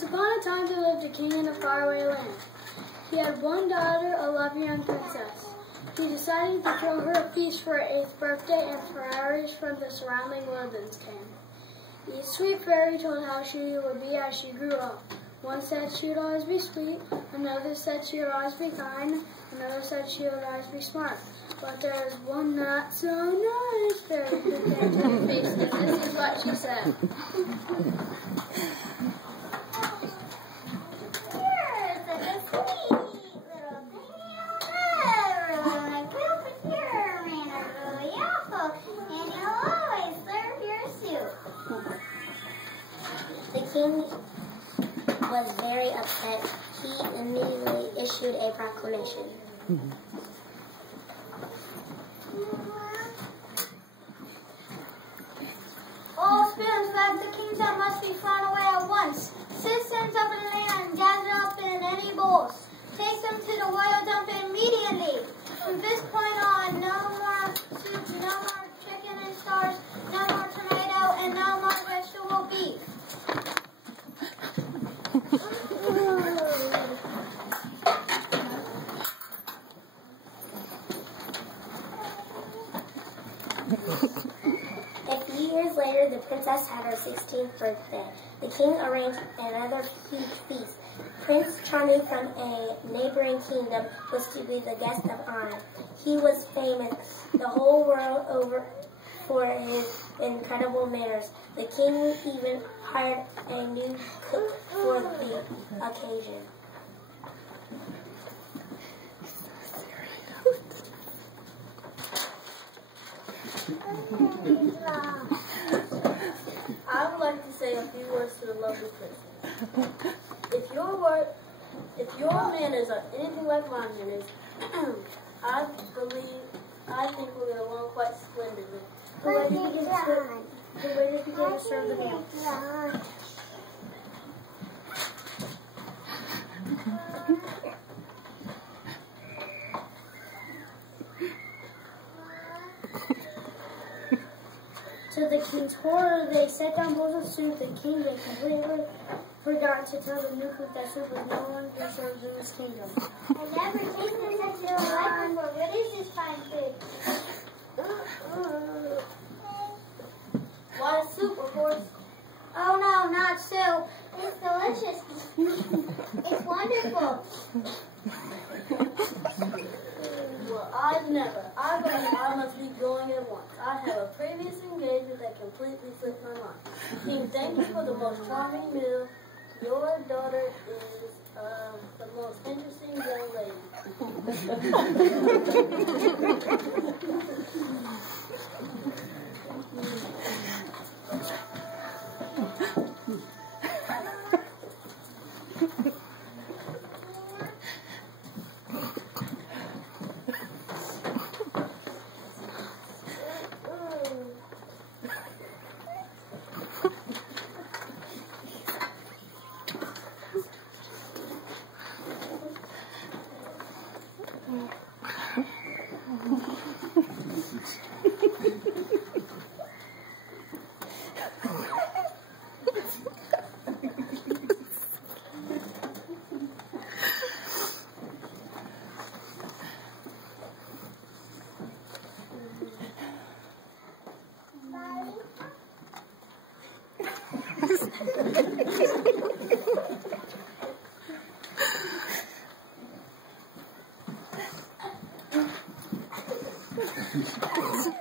Once upon a time there lived a king in a faraway land. He had one daughter, a lovely young princess. He decided to throw her a feast for her 8th birthday, and fairies from the surrounding woodlands came. Each sweet fairy told how she would be as she grew up. One said she would always be sweet, another said she would always be kind, another said she would always be smart. But there was one not so nice fairy who came to the feast, and this is what she said. The king was very upset. He immediately issued a proclamation. All spirits fled the kingdom must be thrown away at once. Citizens of the land, gather up in any bowls. Take them to the royal dump immediately. From this point on, no more soup, no more chicken and stars, no more tomato, and no more vegetable beef. A few years later, the princess had her 16th birthday. The king arranged another huge feast. Prince Charming from a neighboring kingdom was to be the guest of honor. He was famous the whole world over for his incredible manners. The king even hired a new cook for the occasion. I would like to say a few words to the lovely princess. If your manners are anything like my manners, I think we're going to learn quite splendidly. The way to begin to serve the meal. To the king's horror, they set down bowls of soup. The king had completely forgotten to tell the new cook that soup was no longer served in his kingdom. I never tasted such a delight before. What is this fine food? Why soup, of course? Oh no, not soup. It's delicious. It's wonderful. Well, I've never. I believe I must be going at once. I have a previous engagement that completely slipped my mind. King, thank you for the most charming meal. Your daughter is the most interesting young lady.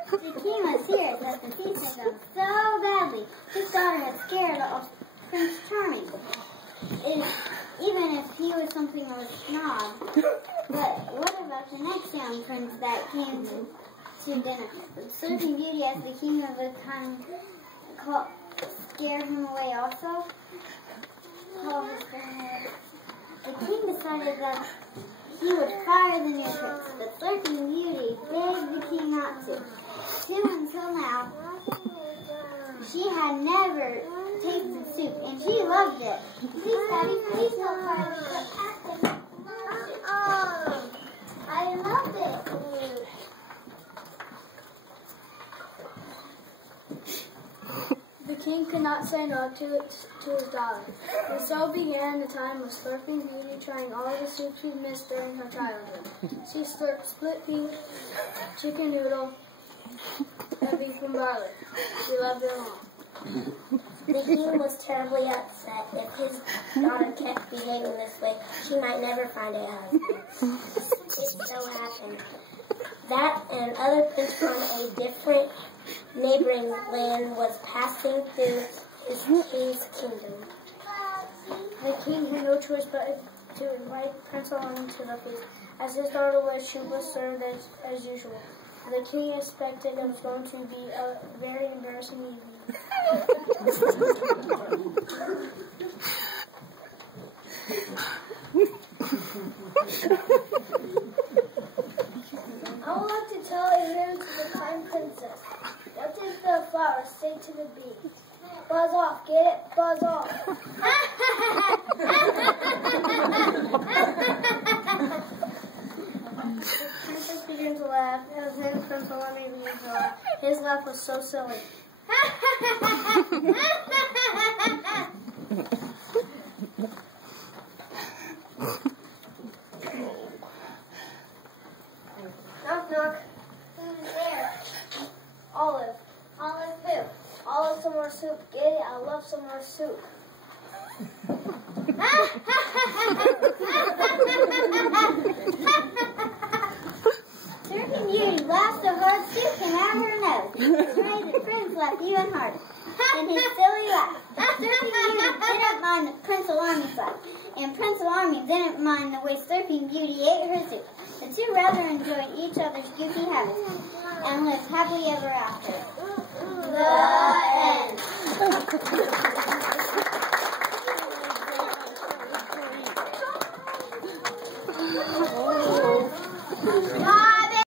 The king was serious as the feast had gone so badly. His daughter had scared off Prince Charming, even if he was something of a snob. But what about the next young prince that came to dinner? Would Sleeping Beauty, as the king of the time, scared him away also? The king decided that he would fire the new prince, but Sleeping Beauty begged the king not to. Still until now, she had never tasted soup, and she loved it. Please, Daddy, please don't fire the prince. I loved it. The king could not say no to his daughter. And so began the time of Slurping Beauty trying all the soups she missed during her childhood. She slurped split pea, chicken noodle, and beef and barley. She loved them all. The king was terribly upset. If his daughter kept behaving this way, she might never find a husband. It so happened that another prince from a different neighboring land was passing through his king's kingdom. The king had no choice but to invite Prince Alarming to the feast. As his daughter wished, she was served as usual. The king expected it was going to be a very embarrassing evening. I would like to tell a riddle to the kind princess. What did the flower say to the bee? Buzz off, get it? Buzz off. The princess began to laugh, as then Prince Alarming began to laugh. His laugh was so silly. Knock, knock. Who's there? Olive. Olive who? Olive, some more soup. Get it? I love some more soup. Slurping Beauty laughs so hard Sue can have her nose. It's right that Prince laughed even harder. And his silly laugh. Slurping Beauty didn't mind the Prince Alarming laugh. And Prince Alarming didn't mind the way Slurping Beauty ate her soup. The two rather enjoyed each other's goofy habits and lived happily ever after. The end.